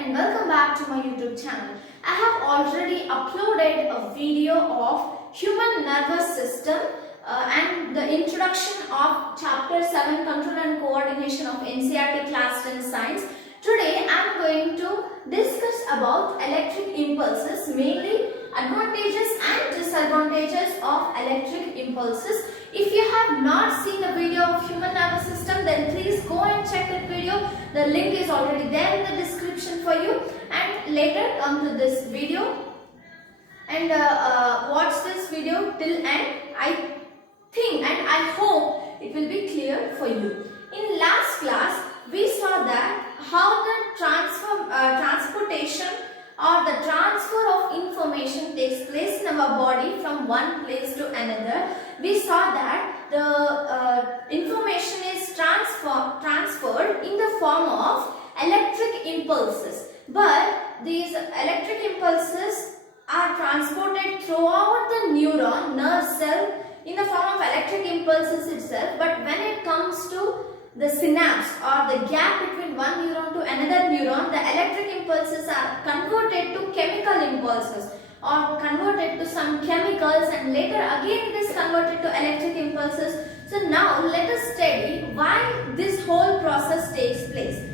and welcome back to my YouTube channel. I have already uploaded a video of human nervous system and the introduction of chapter 7 control and coordination of NCERT class 10 science. Today I am going to discuss about electric impulses, mainly advantages and disadvantages of electric impulses. If you have not seen the video of human nervous system, then please go and check that video. The link is already there in the description for you, and later come to this video and watch this video till end. I think and I hope it will be clear for you. In last class we saw that how the transportation or the transfer of information takes place in our body from one place to another. We saw that the information is transferred in the form of electric impulses, but these electric impulses are transported throughout the nerve cell in the form of electric impulses itself. But when it comes to the synapse or the gap between one neuron to another neuron, the electric impulses are converted to chemical impulses or converted to some chemicals, and later again it is converted to electric impulses. So now let us study why this whole process takes place.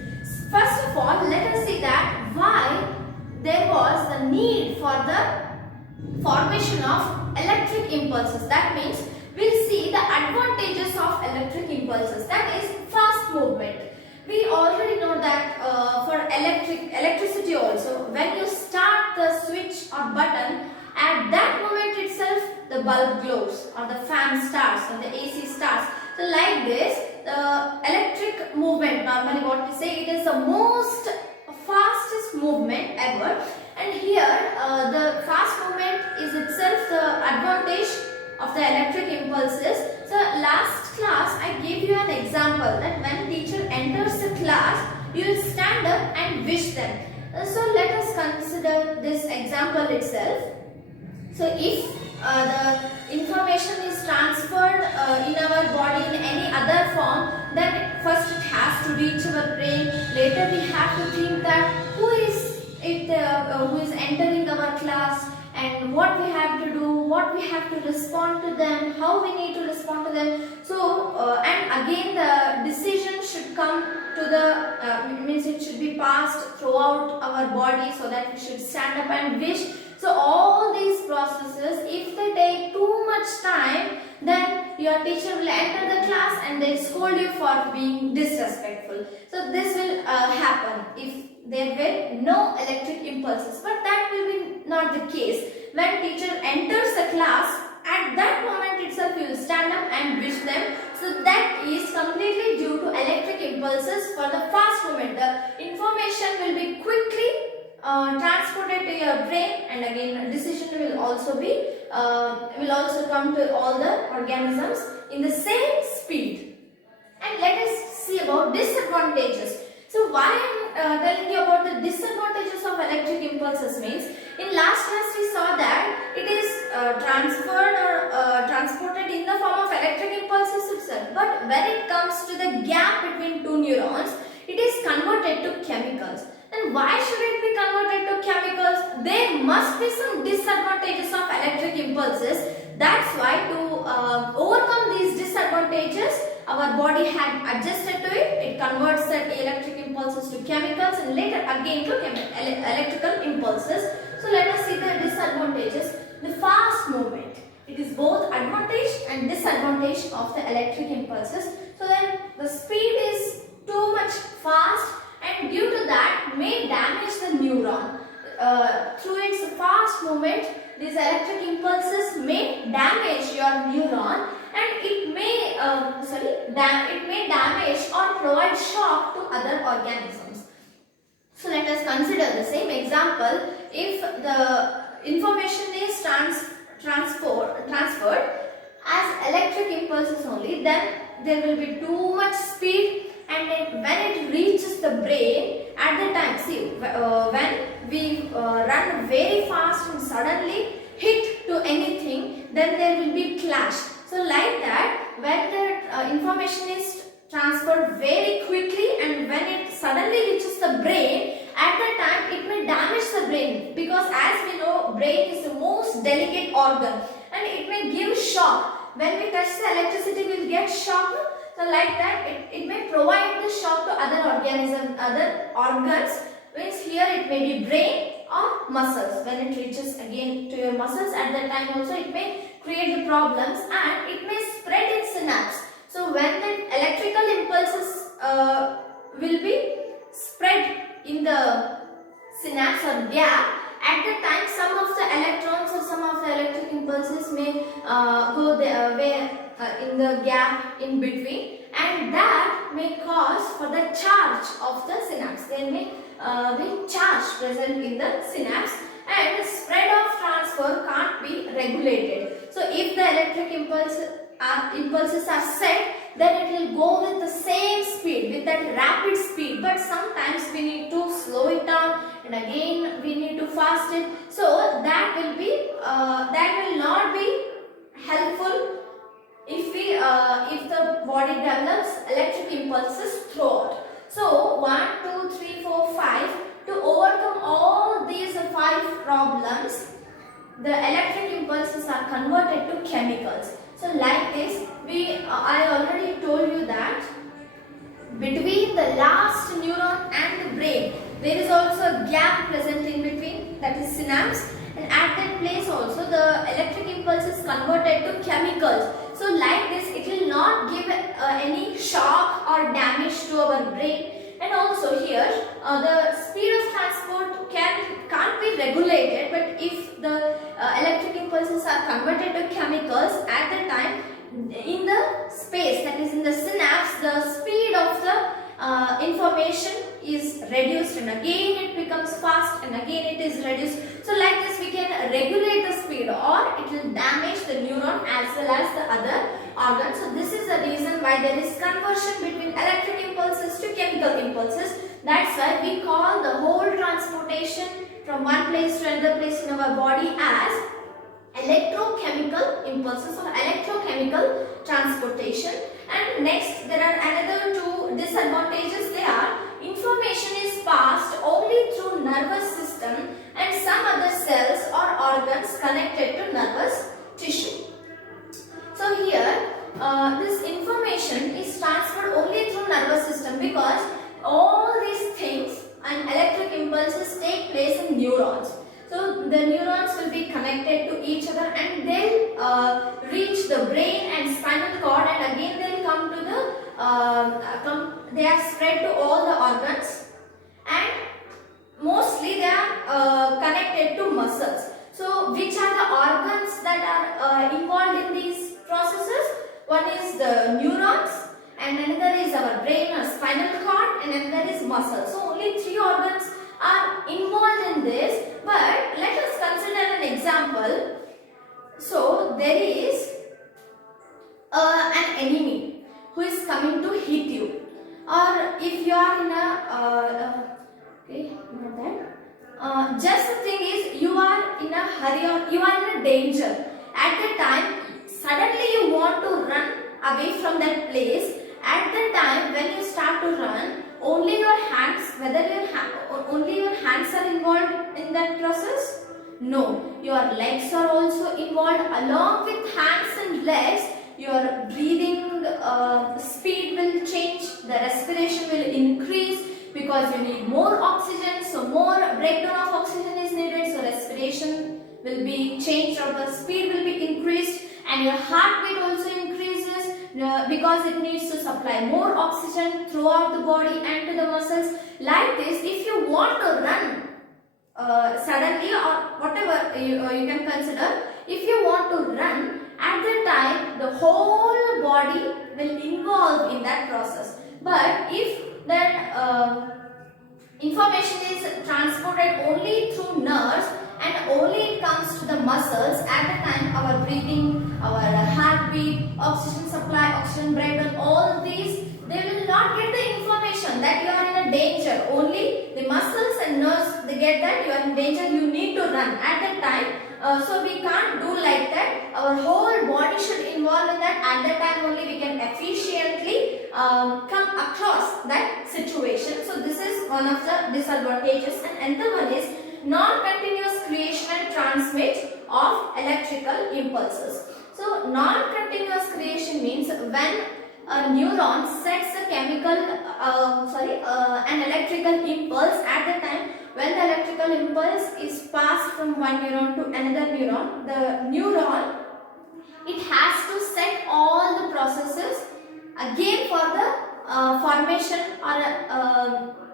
First of all, let us see that why there was the need for the formation of electric impulses. That means we'll see the advantages of electric impulses, that is fast movement. We already know that for electricity also, when you start the switch or button, at that moment itself the bulb glows or the fan starts or the AC starts. So like this, the electric movement, normally what we say, it is the most fastest movement ever, and here the fast movement is itself the advantage of the electric impulses. So last class I gave you an example that when teacher enters the class, you will stand up and wish them. So let us consider this example itself. So if the information is transferred in our body in any other form, then first it has to reach our brain. Later we have to think that who is entering our class, and what we have to do, what we have to respond to them, how we need to respond to them. So and again the decision should come to the means it should be passed throughout our body, so that we should stand up and wish. So all these processes, if they take too much time, then your teacher will enter the class and they scold you for being disrespectful. So this will happen if there were no electric impulses, but that will be not the case. When teacher enters the class, at that moment itself you will stand up and wish them. So that is completely due to electric impulses. For the fast movement, the information will be quickly transported to your brain, and again decision will also come to all the organisms in the same speed. And let us see about disadvantages. So why I am telling you about the disadvantages of electric impulses means, in last class we saw that it is transferred or transported in the form of electric impulses itself, but when it comes to the gap between two neurons, it is converted to chemicals. And why should it be converted to chemicals? There must be some disadvantages of electric impulses. That's why to overcome these disadvantages, our body had adjusted to it. It converts the electric impulses to chemicals and later again to electrical impulses. So let us see the disadvantages. The fast movement. It is both advantage and disadvantage of the electric impulses. So then the speed is too much fast, and due to that may damage the neuron. Through its fast movement, these electric impulses may damage your neuron, and it may damage or provide shock to other organisms. So let us consider the same example. If the information is transferred as electric impulses only, then there will be too much speed, and when it reaches the brain, at the time, see, when we run very fast and suddenly hit to anything, then there will be clash. So like that, when the information is transferred very quickly and when it suddenly reaches the brain, at that time may damage the brain, because as we know, brain is the most delicate organ and it may give shock. When we touch the electricity, we will get shock. So like that, it may provide the shock to other organs. Means here it may be brain or muscles. When it reaches again to your muscles, at that time also it may create the problems and it may spread in synapse. So when the electrical impulses will be spread in the synapse or gap, at the time some of the electrons or some of the electric impulses may go there in the gap in between, and that may cause for the charge of the synapse. There may be charge present in the synapse, and the spread of transfer can't be regulated. So if the electric impulses are set, then it will go with the same speed, with that rapid speed, but sometimes we need to slow it down and again we need to fast it. So that will not be helpful if the body develops electric impulses throughout. So 1, 2, 3, 4, 5, to overcome all these 5 problems, the electric impulses are converted to chemicals. So like this, I already told you that between the last neuron and the brain, there is also a gap present in between, that is synapse, and at that place also the electric impulse is converted to chemicals. So like this, it will not give any shock or damage to our brain. And also here, the speed of transport can't be regulated, but if the electric impulses are converted to chemicals, at the time in the space, that is in the synapse, the speed of the information is reduced, and again it becomes fast, and again it is reduced. So like this we can regulate the speed, or it will damage the neuron as well as the other organs. So this is the reason why there is conversion between electric impulses to chemical impulses. That's why we call the whole transportation from one place to another place in our body as electrochemical impulses or electrochemical transportation. And next, there are another 2 disadvantages. They are: information is passed only through nervous system and some other cells or organs connected to nervous tissue. So here, this information is transferred only through nervous system, because all these things and electric impulses take place in neurons. So the neurons will be connected to each other, and they'll reach the brain and spinal cord, and again they'll come to the they are spread to all the organs, and mostly they are connected to muscles. So which are the organs that are involved in these processes? One is the neurons, and another is our brain or spinal cord, and another is muscle. So only 3 organs are involved in this. But let us consider an example. So there is an enemy who is coming to hit you, or if you are in a okay, not that. Just the thing is, you are in a hurry or you are in a danger. At the time, suddenly you want to run away from that place. At the time when you start to run, only your hands, only your hands are involved in that process? No, your legs are also involved. Along with hands and legs, your breathing speed will change, the respiration will increase, because you need more oxygen, so more breakdown of oxygen is needed, so respiration will be changed, or the speed will be increased, and your heartbeat also increases because it needs to supply more oxygen throughout the body and to the muscles. Like this, if you want to run suddenly, or whatever you can consider, if you want to run, at the time the whole body will involve in that process. But if that information is transported only through nerves and only it comes to the muscles, at the time our breathing, our heartbeat, oxygen supply, oxygen breakdown, all these, they will not get the information that you are in a danger. Only the muscles and nerves, they get that you are in danger, you need to run at that time. So we can't do like that. Our whole body should involve in that. At that time only we can efficiently come across that situation. So this is one of the disadvantages. And another one is non-continuous creation and transmit of electrical impulses. So non-continuous creation means when a neuron sets a an electrical impulse at the time when the electrical impulse is passed from one neuron to another neuron. The neuron, it has to set all the processes again for the formation or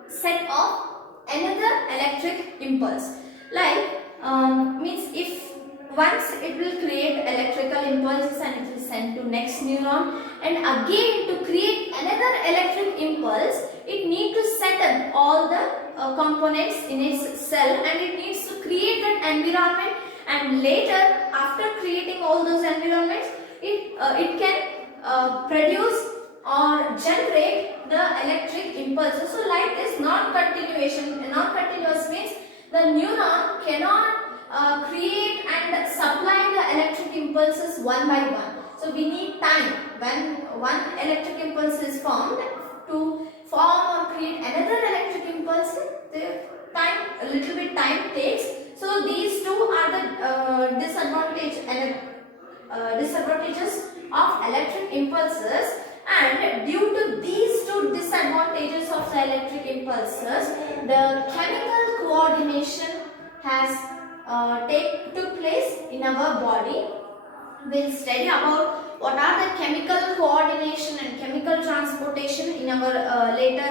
set of another electric impulse. Like means if once it will create electrical impulses and it will send to next neuron, and again to create another electric impulse it needs to set up all the components in its cell, and it needs to create that environment, and later after creating all those environments it can produce or generate the electric impulses. So like this non-continuation, non-continuous means the neuron cannot create and supply the electric impulses one by one. So we need time. When one electric impulse is formed, to form or create another electric impulse, the time, a little bit time takes. So these two are the disadvantages of electric impulses. And due to these two disadvantages of the electric impulses, the chemical coordination has took place in our body. We'll study about what are the chemical coordination and chemical transportation in our later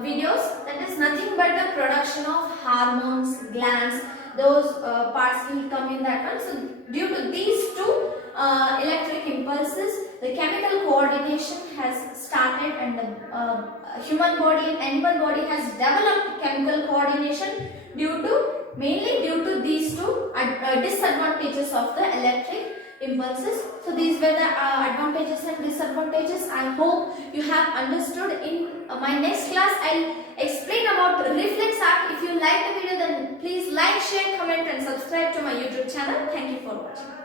videos. That is nothing but the production of hormones, glands, those parts will come in that one. So due to these two electric impulses, the chemical coordination has started, and the human body and animal body has developed chemical coordination mainly due to these two disadvantages of the electric impulses. So these were the advantages and disadvantages. I hope you have understood. In my next class I'll explain about reflex arc. If you like the video, then please like, share, comment and subscribe to my YouTube channel. Thank you for watching.